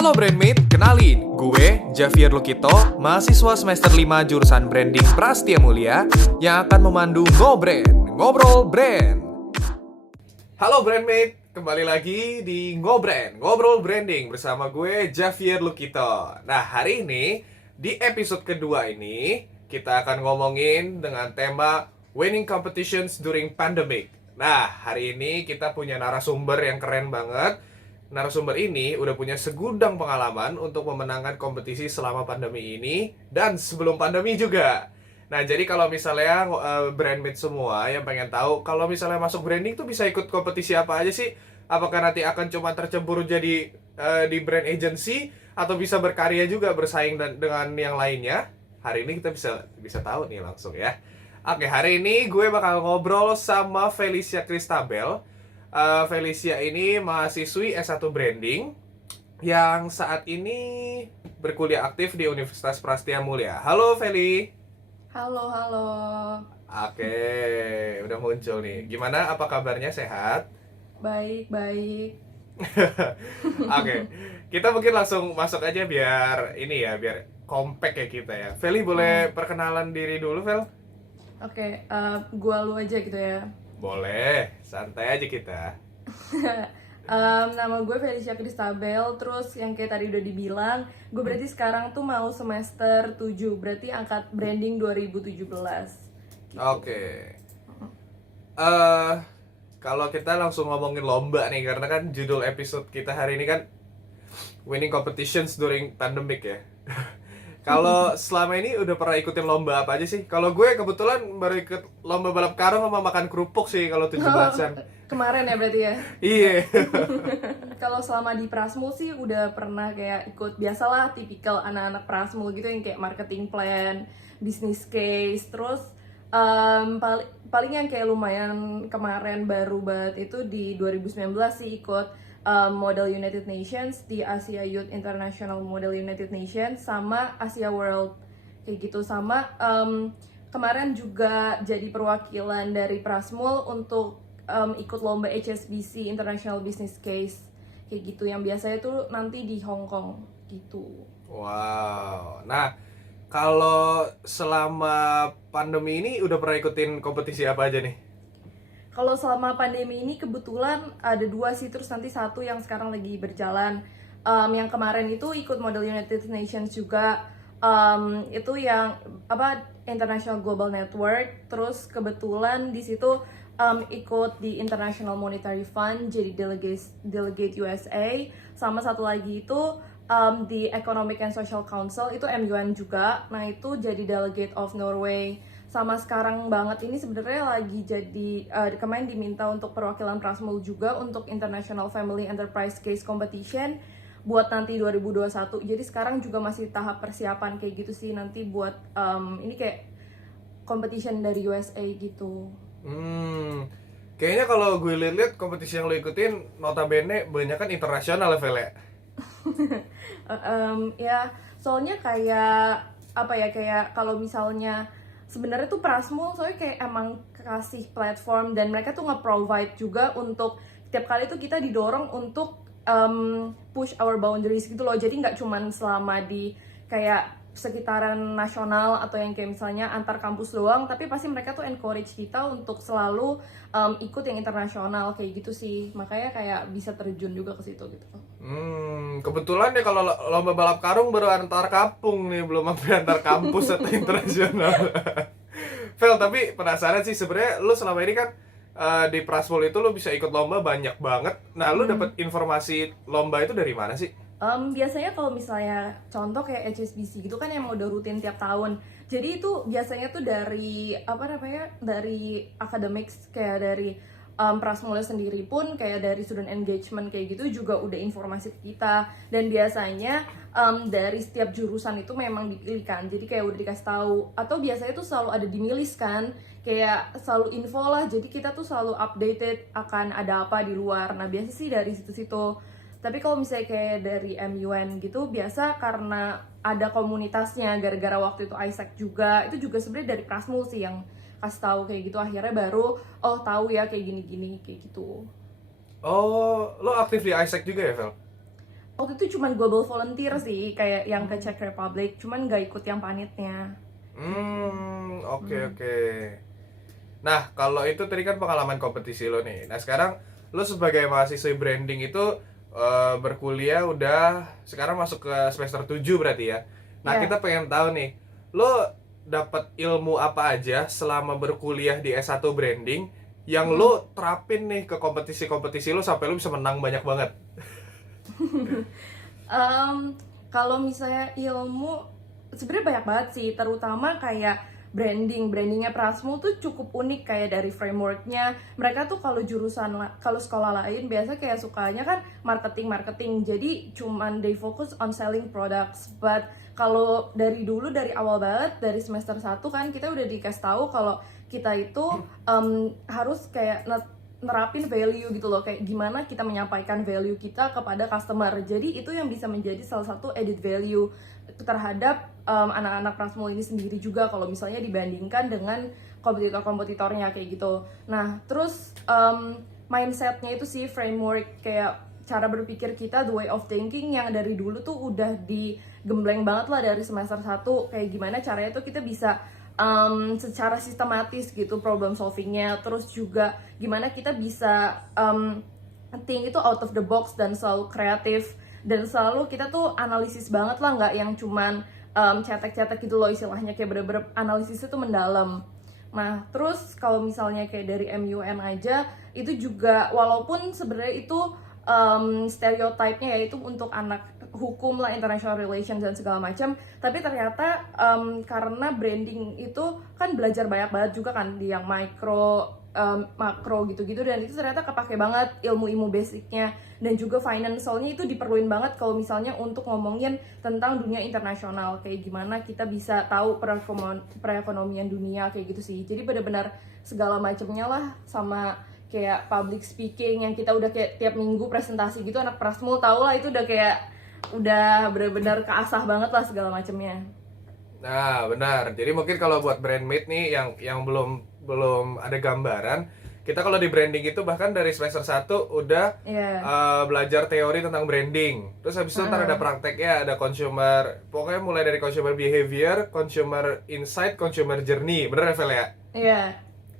Halo Brandmate, kenalin, gue Javier Lukito, mahasiswa semester 5 jurusan Branding Prastia Mulia yang akan memandu Ngobrol Brand. Halo Brandmate, kembali lagi di Ngobrol Branding bersama gue Javier Lukito. Nah, hari ini di episode kedua ini kita akan ngomongin dengan tema Winning Competitions During Pandemic. Nah, hari ini kita punya narasumber yang keren banget. Narasumber ini udah punya segudang pengalaman untuk memenangkan kompetisi selama pandemi ini dan sebelum pandemi juga. Nah, jadi kalau misalnya brandmate semua yang pengen tahu kalau misalnya masuk branding tuh bisa ikut kompetisi apa aja sih? Apakah nanti akan cuma tercebur jadi di brand agency atau bisa berkarya juga bersaing dengan yang lainnya? Hari ini kita bisa tahu nih langsung ya. Oke, hari ini gue bakal ngobrol sama Felicia Christabel. Felicia ini mahasiswi S1 Branding yang saat ini berkuliah aktif di Universitas Prastia Mulia. Halo Feli. Halo. Oke, udah muncul nih. Gimana, apa kabarnya, sehat? Baik. Oke, kita mungkin langsung masuk aja biar kompak ya kita ya. Feli boleh perkenalan diri dulu, Fel? Oke, gua lu aja gitu ya. Boleh, santai aja kita. Nama gue Felicia Christabel. Terus yang kayak tadi udah dibilang, gue berarti sekarang tuh mau semester 7, berarti angkat branding 2017 gitu. Oke. Kalau kita langsung ngomongin lomba nih, karena kan judul episode kita hari ini kan Winning Competitions During Pandemic ya. Kalau selama ini udah pernah ikutin lomba apa aja sih? Kalau gue kebetulan baru ikut lomba balap karung sama makan kerupuk sih kalau 17-an. Kemarin ya berarti ya. Iya. Kalau selama di Prasmul sih udah pernah kayak ikut biasalah tipikal anak-anak Prasmul gitu yang kayak marketing plan, business case, terus paling yang kayak lumayan kemarin baru banget itu di 2019 sih ikut Model United Nations di Asia Youth International Model United Nations sama Asia World kayak gitu, sama kemarin juga jadi perwakilan dari Prasmul untuk ikut lomba HSBC International Business Case kayak gitu, yang biasanya tuh nanti di Hong Kong gitu. Wow. Nah, kalau selama pandemi ini udah pernah ikutin kompetisi apa aja nih? Kalau selama pandemi ini kebetulan ada 2 sih, terus nanti satu yang sekarang lagi berjalan. Yang kemarin itu ikut Model United Nations juga, itu yang International Global Network. Terus kebetulan di situ ikut di International Monetary Fund jadi delegate USA. Sama satu lagi itu di Economic and Social Council itu MUN juga. Nah itu jadi delegate of Norway. Sama sekarang banget ini sebenarnya lagi jadi kemarin diminta untuk perwakilan Prasmul juga untuk International Family Enterprise Case Competition buat nanti 2021. Jadi sekarang juga masih tahap persiapan kayak gitu sih, nanti buat ini kayak competition dari USA gitu. Kayaknya kalau gue lihat kompetisi yang lo ikutin notabene banyak kan internasional ya, Vel ya? Ya soalnya kayak kayak kalau misalnya sebenarnya tuh Prasmul soalnya kayak emang kasih platform dan mereka tuh nge-provide juga untuk tiap kali tuh kita didorong untuk push our boundaries gitu loh. Jadi nggak cuman selama di kayak sekitaran nasional atau yang kayak misalnya antar kampus doang, tapi pasti mereka tuh encourage kita untuk selalu ikut yang internasional kayak gitu sih. Makanya kayak bisa terjun juga ke situ gitu. Kebetulan ya kalau lomba balap karung baru antar kampung nih, belum sampai antar kampus atau internasional. Vel, tapi penasaran sih sebenarnya lu selama ini kan di Prasmul itu lu bisa ikut lomba banyak banget. Nah, lu dapat informasi lomba itu dari mana sih? Biasanya kalau misalnya contoh kayak HSBC gitu kan emang udah rutin tiap tahun. Jadi itu biasanya tuh dari dari academics, kayak dari Prasmul sendiri pun kayak dari student engagement kayak gitu juga udah informasi ke kita. Dan biasanya dari setiap jurusan itu memang dipilih kan, jadi kayak udah dikasih tahu, atau biasanya tuh selalu ada di milis kan, kayak selalu info lah, jadi kita tuh selalu updated akan ada apa di luar. Nah biasa sih dari situ-situ. Tapi kalau misalnya kayak dari MUN gitu, biasa karena ada komunitasnya, gara-gara waktu itu Isaac juga, itu juga sebenarnya dari Prasmul sih yang kasih tahu kayak gitu, akhirnya baru tahu ya kayak gini-gini kayak gitu. Oh, lo aktif di Isaac juga ya, Vel? Waktu itu cuman global volunteer sih, kayak yang ke Czech Republic, cuman nggak ikut yang panitnya. Oke oke. Nah, kalau itu tadi kan pengalaman kompetisi lo nih. Nah, sekarang lo sebagai mahasiswa branding itu berkuliah udah sekarang masuk ke semester 7 berarti ya. Nah, Ya. kita pengen tahu nih, lo dapat ilmu apa aja selama berkuliah di S1 branding yang lo terapin nih ke kompetisi-kompetisi lo sampai lo bisa menang banyak banget. Kalau misalnya ilmu, sebenarnya banyak banget sih, terutama kayak brandingnya Prasmul tuh cukup unik, kayak dari frameworknya. Mereka tuh kalau kalau sekolah lain biasa kayak sukanya kan marketing, jadi cuman they focus on selling products. But kalau dari dulu, dari awal banget, dari semester 1 kan kita udah dikasih tahu kalau kita itu harus kayak nerapin value gitu loh, kayak gimana kita menyampaikan value kita kepada customer. Jadi itu yang bisa menjadi salah satu added value terhadap anak-anak Prasmul ini sendiri juga, kalau misalnya dibandingkan dengan kompetitor-kompetitornya kayak gitu. Nah, terus mindsetnya itu sih, framework, kayak cara berpikir kita, the way of thinking yang dari dulu tuh udah digembleng banget lah dari semester 1, kayak gimana caranya tuh kita bisa secara sistematis gitu problem solvingnya, terus juga gimana kita bisa think itu out of the box dan selalu kreatif, dan selalu kita tuh analisis banget lah, nggak yang cuman cetek-cetek gitu loh istilahnya, kayak bener-bener analisisnya tuh mendalam. Nah, terus kalau misalnya kayak dari MUN aja, itu juga walaupun sebenarnya itu stereotipnya yaitu untuk anak hukum lah, international relations dan segala macam, tapi ternyata karena branding itu kan belajar banyak banget juga kan di yang makro gitu-gitu, dan itu ternyata kepake banget ilmu-ilmu basicnya, dan juga financialnya itu diperluin banget kalau misalnya untuk ngomongin tentang dunia internasional, kayak gimana kita bisa tahu perekonomian dunia kayak gitu sih. Jadi benar-benar segala macamnya lah, sama kayak public speaking yang kita udah kayak tiap minggu presentasi gitu, anak Prasmul tau lah, itu udah benar-benar keasah banget lah segala macamnya. Nah, benar. Jadi mungkin kalau buat brandmate nih yang belum ada gambaran, kita kalau di branding itu bahkan dari semester 1 udah belajar teori tentang branding. Terus habis itu ntar ada prakteknya, ada consumer, pokoknya mulai dari consumer behavior, consumer insight, consumer journey. Bener ya, Vel ya? Iya.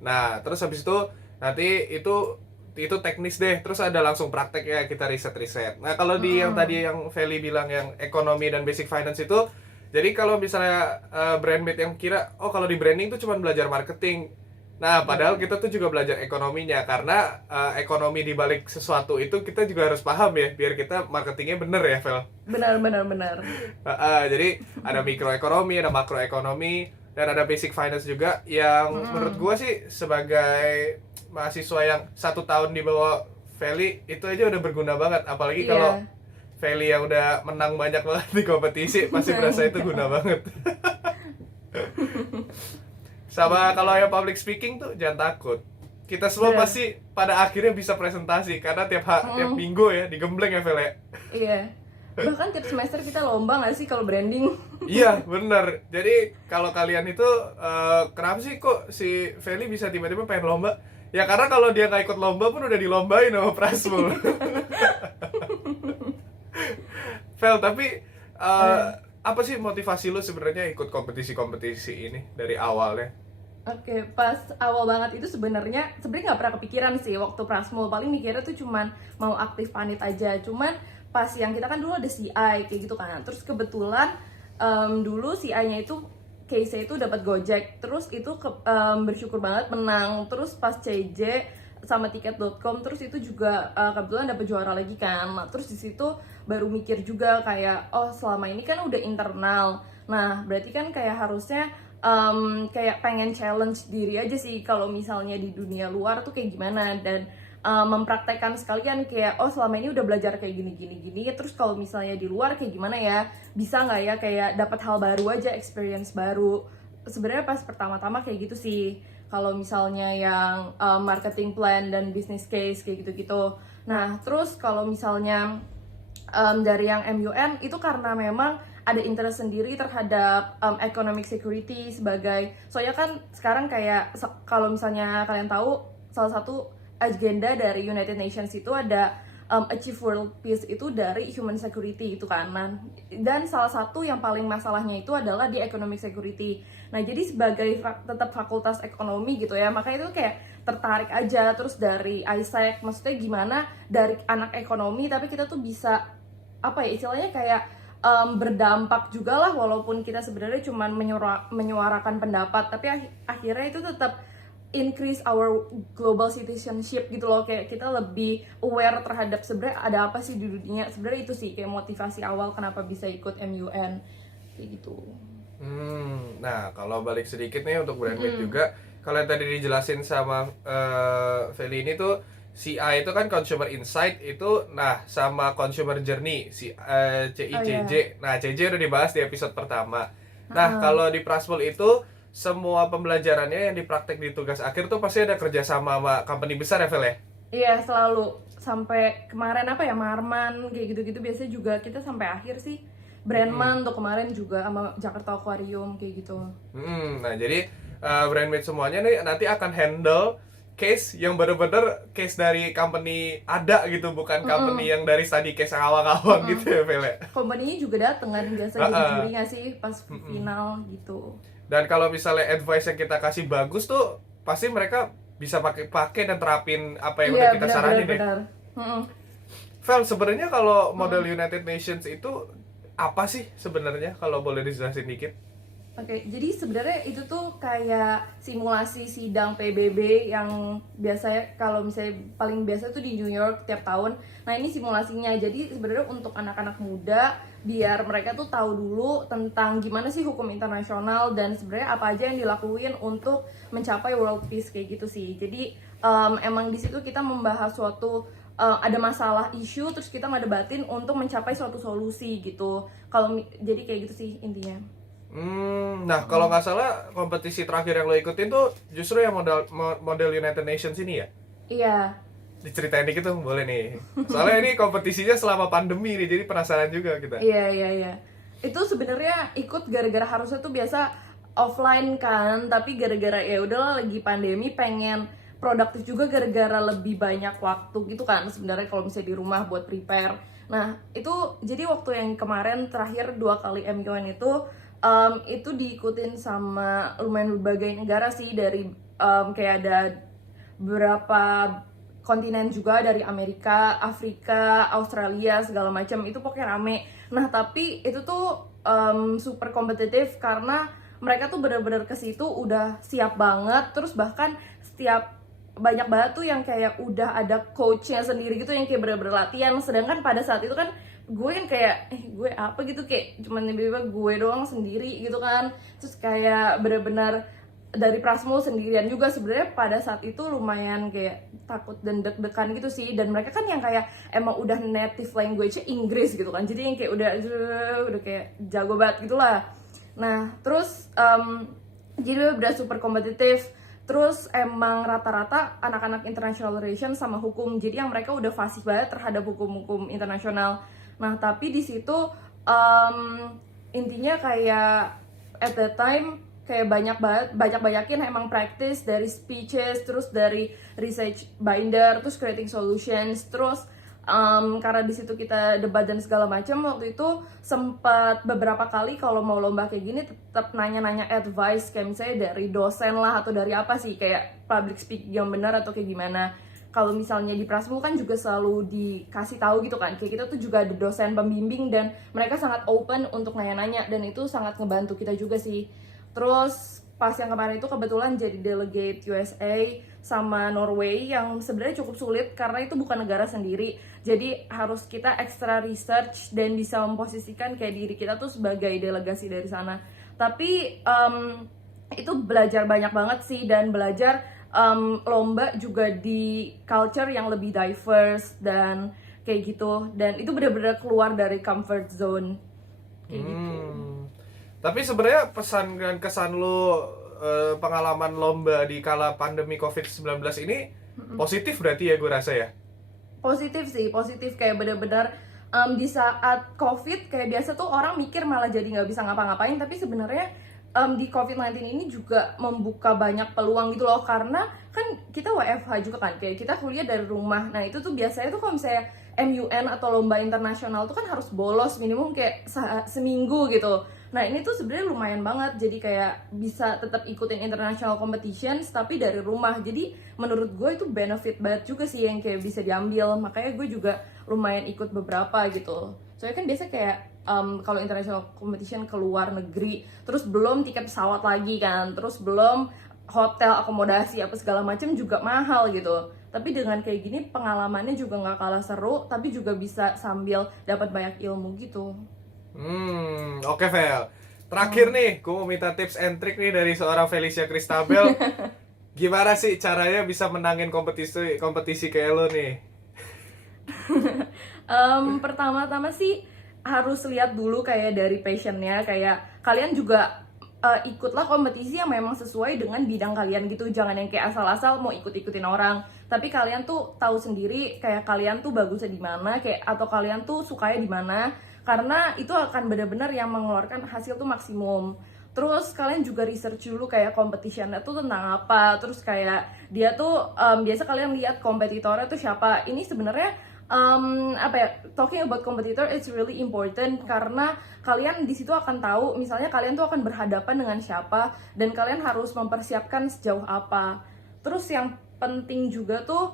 Nah, terus habis itu nanti itu teknis deh, terus ada langsung praktek ya, kita riset. Nah, kalau di yang tadi yang Feli bilang yang ekonomi dan basic finance itu, jadi kalau misalnya brandmate yang kira oh kalau di branding tuh cuma belajar marketing, nah padahal kita tuh juga belajar ekonominya, karena ekonomi di balik sesuatu itu kita juga harus paham ya, biar kita marketingnya bener ya, Vel. Benar. Jadi ada mikroekonomi, ada makroekonomi, dan ada basic finance juga yang menurut gue sih sebagai mahasiswa yang 1 tahun di bawah Feli itu aja udah berguna banget, apalagi kalau Feli yang udah menang banyak banget di kompetisi pasti berasa itu guna banget. Sama kalau yang public speaking tuh jangan takut, kita semua pasti pada akhirnya bisa presentasi, karena tiap minggu ya digembleng ya, Fel ya. Iya, bahkan tiap semester kita lomba nggak sih kalau branding? Iya bener. Jadi kalau kalian itu kenapa sih kok si Feli bisa tiba-tiba pengen lomba? Ya karena kalau dia nggak ikut lomba pun udah dilombain sama Prasmul. Fel, tapi apa sih motivasi lu sebenarnya ikut kompetisi-kompetisi ini dari awalnya? Oke, pas awal banget itu sebenarnya nggak pernah kepikiran sih waktu Prasmul. Paling mikirnya tuh cuman mau aktif panit aja. Cuman pas yang kita kan dulu ada CI kayak gitu kan. Terus kebetulan dulu CI-nya itu case-nya itu dapat Gojek. Terus itu bersyukur banget menang. Terus pas CJ sama tiket.com, terus itu juga kebetulan dapat juara lagi kan. Nah, terus di situ baru mikir juga kayak oh selama ini kan udah internal. Nah, berarti kan kayak harusnya kayak pengen challenge diri aja sih kalau misalnya di dunia luar tuh kayak gimana, dan mempraktekkan sekalian kayak oh selama ini udah belajar kayak gini, terus kalau misalnya di luar kayak gimana ya, bisa nggak ya kayak dapat hal baru aja, experience baru. Sebenarnya pas pertama-tama kayak gitu sih kalau misalnya yang marketing plan dan business case kayak gitu-gitu. Nah, terus kalau misalnya dari yang MUN itu karena memang ada interest sendiri terhadap economic security sebagai, soalnya kan sekarang kayak kalau misalnya kalian tahu, salah satu agenda dari United Nations itu ada achieve world peace itu dari human security gitu kan. Nah, dan salah satu yang paling masalahnya itu adalah di economic security. Nah, jadi sebagai tetap fakultas ekonomi gitu ya, makanya itu kayak tertarik aja terus dari ISEC, maksudnya gimana dari anak ekonomi tapi kita tuh bisa apa ya istilahnya kayak berdampak juga lah, walaupun kita sebenarnya cuma menyuarakan pendapat, tapi akhirnya itu tetap increase our global citizenship gitu loh, kayak kita lebih aware terhadap sebenarnya ada apa sih di dunia. Sebenarnya itu sih kayak motivasi awal kenapa bisa ikut MUN kayak gitu. Nah, kalau balik sedikit nih untuk BrandMate juga, kalau yang tadi dijelasin sama Feli ini tuh, CI itu kan Consumer Insight itu, nah sama Consumer Journey, CICJ. Nah, CJ udah dibahas di episode pertama. Nah, kalau di Prasmul itu semua pembelajarannya yang dipraktek di tugas akhir tuh pasti ada kerjasama sama company besar ya, Fel ya? Iya, selalu. Sampai kemarin apa ya, Marman, kayak gitu-gitu biasanya juga kita sampai akhir sih. Brandman tuh kemarin juga sama Jakarta Aquarium kayak gitu. Nah, jadi BrandMate semuanya nih nanti akan handle case yang bener-bener case dari company ada gitu, bukan company yang dari study case awal-awal gitu ya, Fel ya? Company-nya juga dateng kan, biasa jadi juri nggak sih pas final gitu. Dan kalau misalnya advice yang kita kasih bagus tuh, pasti mereka bisa pakai dan terapin apa yang udah kita saranin ya. Vel, sebenarnya kalau model United Nations itu apa sih sebenarnya, kalau boleh dijelasin dikit? Oke, jadi sebenarnya itu tuh kayak simulasi sidang PBB yang biasanya kalau misalnya paling biasa tuh di New York tiap tahun. Nah, ini simulasinya. Jadi sebenarnya untuk anak-anak muda biar mereka tuh tahu dulu tentang gimana sih hukum internasional dan sebenarnya apa aja yang dilakuin untuk mencapai world peace kayak gitu sih. Jadi emang di situ kita membahas suatu ada masalah isu terus kita ngedebatin untuk mencapai suatu solusi gitu. Jadi kayak gitu sih intinya. Nah, kalau nggak salah kompetisi terakhir yang lo ikutin tuh justru yang model United Nations ini ya? Iya. Diceritain dikit tuh boleh nih. Soalnya ini kompetisinya selama pandemi nih, jadi penasaran juga kita. Iya. Itu sebenarnya ikut gara-gara harusnya tuh biasa offline kan, tapi gara-gara ya udahlah lagi pandemi pengen produktif juga gara-gara lebih banyak waktu gitu kan sebenarnya kalau misalnya di rumah buat prepare. Nah, itu jadi waktu yang kemarin terakhir 2 kali MUN itu diikutin sama lumayan berbagai negara sih, dari kayak ada beberapa kontinen juga, dari Amerika, Afrika, Australia, segala macam. Itu pokoknya rame. Nah, tapi itu tuh super kompetitif karena mereka tuh benar-benar ke situ udah siap banget, terus bahkan setiap banyak banget tuh yang kayak udah ada coachnya sendiri gitu yang kayak bener-bener latihan. Sedangkan pada saat itu kan gue kan kayak gue apa gitu, kayak cuman tiba-tiba gue doang sendiri gitu kan. Terus kayak bener-bener dari Prasmul sendirian juga. Sebenarnya pada saat itu lumayan kayak takut dan deg-degan gitu sih. Dan mereka kan yang kayak emang udah native language-nya Inggris gitu kan, jadi yang kayak udah kayak jago banget gitulah. Nah terus jadi udah super kompetitif. Terus emang rata-rata anak-anak international relations sama hukum, jadi yang mereka udah fasih banget terhadap hukum-hukum internasional. Nah tapi di situ intinya kayak at that time kayak banyakin emang practice dari speeches, terus dari research binder, terus creating solutions, terus karena di situ kita debat dan segala macam. Waktu itu sempat beberapa kali kalau mau lomba kayak gini tetap nanya-nanya advice, kayak misalnya dari dosen lah atau dari apa sih, kayak public speaking yang benar atau kayak gimana. Kalau misalnya di Prasmul kan juga selalu dikasih tahu gitu kan, kayak kita tuh juga ada dosen pembimbing dan mereka sangat open untuk nanya-nanya, dan itu sangat ngebantu kita juga sih. Terus pas yang kemarin itu kebetulan jadi delegate USA sama Norway yang sebenarnya cukup sulit karena itu bukan negara sendiri. Jadi harus kita extra research dan bisa memposisikan kayak diri kita tuh sebagai delegasi dari sana. Tapi itu belajar banyak banget sih, dan belajar lomba juga di culture yang lebih diverse dan kayak gitu. Dan itu benar-benar keluar dari comfort zone kayak gitu. Tapi sebenarnya pesan dan kesan lo pengalaman lomba di kala pandemi COVID-19 ini positif berarti ya, gue rasa ya? Positif sih, positif. Kayak benar-benar di saat COVID kayak biasa tuh orang mikir malah jadi nggak bisa ngapa-ngapain, tapi sebenarnya di COVID-19 ini juga membuka banyak peluang gitu loh, karena kan kita WFH juga kan, kayak kita kuliah dari rumah. Nah itu tuh biasanya tuh kalau misalnya MUN atau lomba internasional tuh kan harus bolos minimum kayak seminggu gitu. Nah ini tuh sebenarnya lumayan banget, jadi kayak bisa tetap ikutin international competitions tapi dari rumah. Jadi menurut gue itu benefit banget juga sih yang kayak bisa diambil. Makanya gue juga lumayan ikut beberapa gitu. Soalnya kan biasa kayak kalau international competition ke luar negeri, terus belum tiket pesawat lagi kan, terus belum hotel, akomodasi apa segala macam juga mahal gitu. Tapi dengan kayak gini pengalamannya juga nggak kalah seru, tapi juga bisa sambil dapat banyak ilmu gitu. Oke Vel. Terakhir nih, gue mau minta tips and trick nih dari seorang Felicia Christabel. Gimana sih caranya bisa menangin kompetisi kayak lo nih? Pertama-tama sih harus lihat dulu kayak dari passionnya, kayak kalian juga ikutlah kompetisi yang memang sesuai dengan bidang kalian gitu. Jangan yang kayak asal-asal mau ikut-ikutin orang, tapi kalian tuh tahu sendiri kayak kalian tuh bagusnya di mana, kayak atau kalian tuh sukanya di mana, karena itu akan benar-benar yang mengeluarkan hasil tuh maksimum. Terus kalian juga research dulu kayak competitionnya tuh tentang apa, terus kayak dia tuh biasa kalian lihat kompetitornya tuh siapa. Ini sebenarnya apa ya, talking about competitor it's really important karena kalian di situ akan tahu misalnya kalian tuh akan berhadapan dengan siapa dan kalian harus mempersiapkan sejauh apa. Terus yang penting juga tuh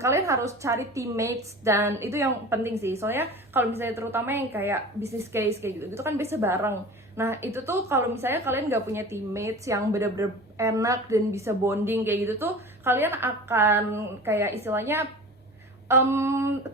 kalian harus cari teammates, dan itu yang penting sih, soalnya kalau misalnya terutama yang kayak business case kayak gitu itu kan bisa bareng. Nah itu tuh kalau misalnya kalian gak punya teammates yang bener-bener enak dan bisa bonding kayak gitu tuh, kalian akan kayak istilahnya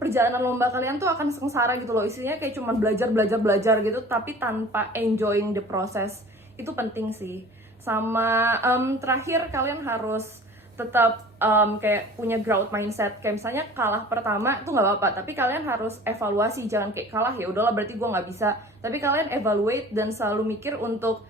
perjalanan lomba kalian tuh akan sengsara gitu loh, isinya kayak cuma belajar gitu tapi tanpa enjoying the process. Itu penting sih. Sama terakhir kalian harus tetap kayak punya growth mindset, kayak misalnya kalah pertama tuh nggak apa-apa, tapi kalian harus evaluasi, jangan kayak kalah ya udahlah berarti gue nggak bisa, tapi kalian evaluate dan selalu mikir untuk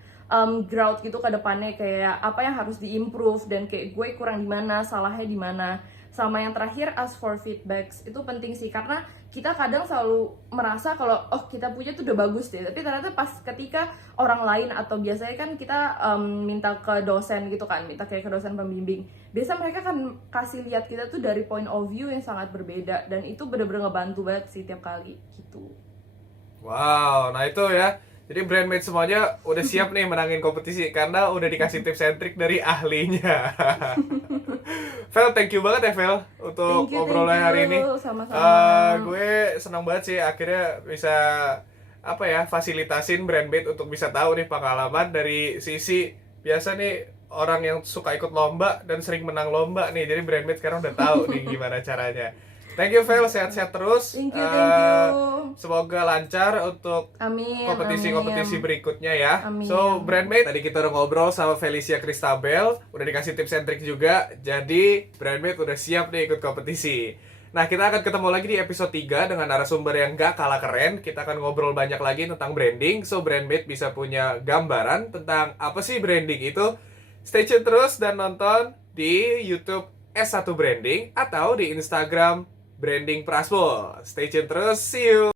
growth gitu ke depannya, kayak apa yang harus diimprove dan kayak gue kurang di mana, salahnya di mana. Sama yang terakhir, ask for feedbacks. Itu penting sih, karena kita kadang selalu merasa kalau oh kita punya tuh udah bagus deh, tapi ternyata pas ketika orang lain atau biasanya kan kita minta ke dosen gitu kan, minta kayak ke dosen pembimbing, biasa mereka kan kasih lihat kita tuh dari point of view yang sangat berbeda, dan itu bener-bener ngebantu banget sih tiap kali gitu. Wow, nah itu ya. Jadi brandmate semuanya udah siap nih menangin kompetisi karena udah dikasih tips and trick dari ahlinya. Vel, thank you banget ya Vel untuk obrolan hari ini. Sama-sama. Gue senang banget sih akhirnya bisa apa ya, fasilitasin brandmate untuk bisa tahu nih pengalaman dari sisi biasa nih orang yang suka ikut lomba dan sering menang lomba nih. Jadi brandmate sekarang udah tahu nih gimana caranya. Thank you Vel, sehat-sehat terus. Thank you. Semoga lancar untuk kompetisi-kompetisi berikutnya ya. Amin. So, brandmate, tadi kita udah ngobrol sama Felicia Christabel, udah dikasih tips and trick juga. Jadi, brandmate udah siap nih ikut kompetisi. Nah, kita akan ketemu lagi di episode 3 dengan narasumber yang gak kalah keren. Kita akan ngobrol banyak lagi tentang branding. So, brandmate bisa punya gambaran tentang apa sih branding itu. Stay tune terus dan nonton di YouTube S1 Branding atau di Instagram Branding Praspo. Stay tune terus, see you!